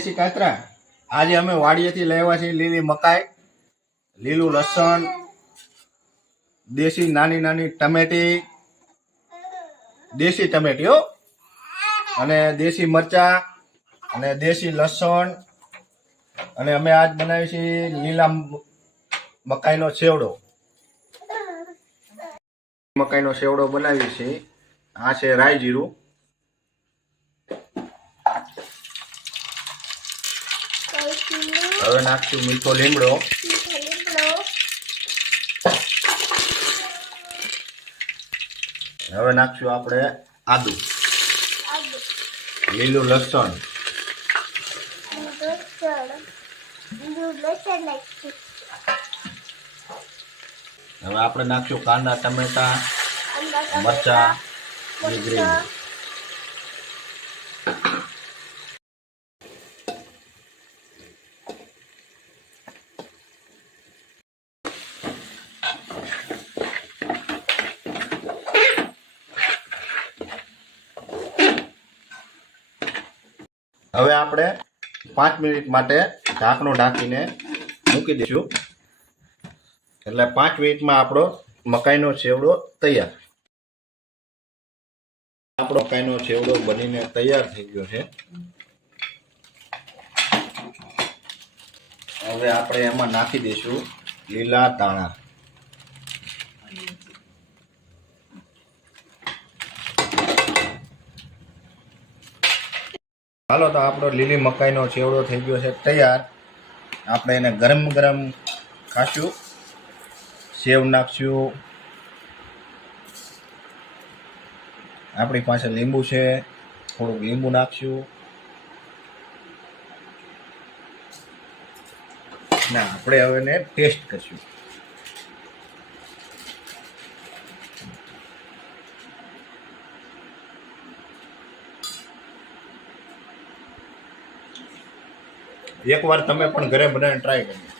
કાતરા આજે અમે વાડીએથી લાવ્યા છીએ લીલી મકાઈ, લીલું લસણ, દેશી નાની નાની ટમેટી, દેશી ટમેટી હો, અને દેશી મરચા અને દેશી લસણ, અને અમે આજ બનાવી છે લીલા મકાઈનો સેવડો. મકાઈનો સેવડો બનાવી છે. આ છે રાઈ જીરું, હવે નાખશું મીઠો લીમડો, હવે નાખશું આપણે આદુ, લીલું લસણ, હવે આપણે નાખશું કાંદા, ટમેટા, મરચા, ગ્રીન. હવે આપણે 5 મિનિટ માટે ઢાંકણું ઢાંકીને મૂકી દઈશું, એટલે 5 મિનિટમાં આપણો મકાઈનો સેવડો તૈયાર. આપણો મકાઈનો સેવડો બનીને તૈયાર થઈ ગયો છે. હવે આપણે એમાં નાખી દઈશું લીલા ધાણા. હાલો, તો આપણો લીલી મકાઈનો સેવડો થઈ ગયો છે તૈયાર. આપણે એને ગરમ ગરમ ખાશું. સેવ નાખશું, આપણી પાસે લીંબુ છે, થોડુંક લીંબુ નાખશું. ના, આપણે હવે એને ટેસ્ટ કરશું. એકવાર તમે પણ ઘરે બનાવીને ટ્રાય કરજો.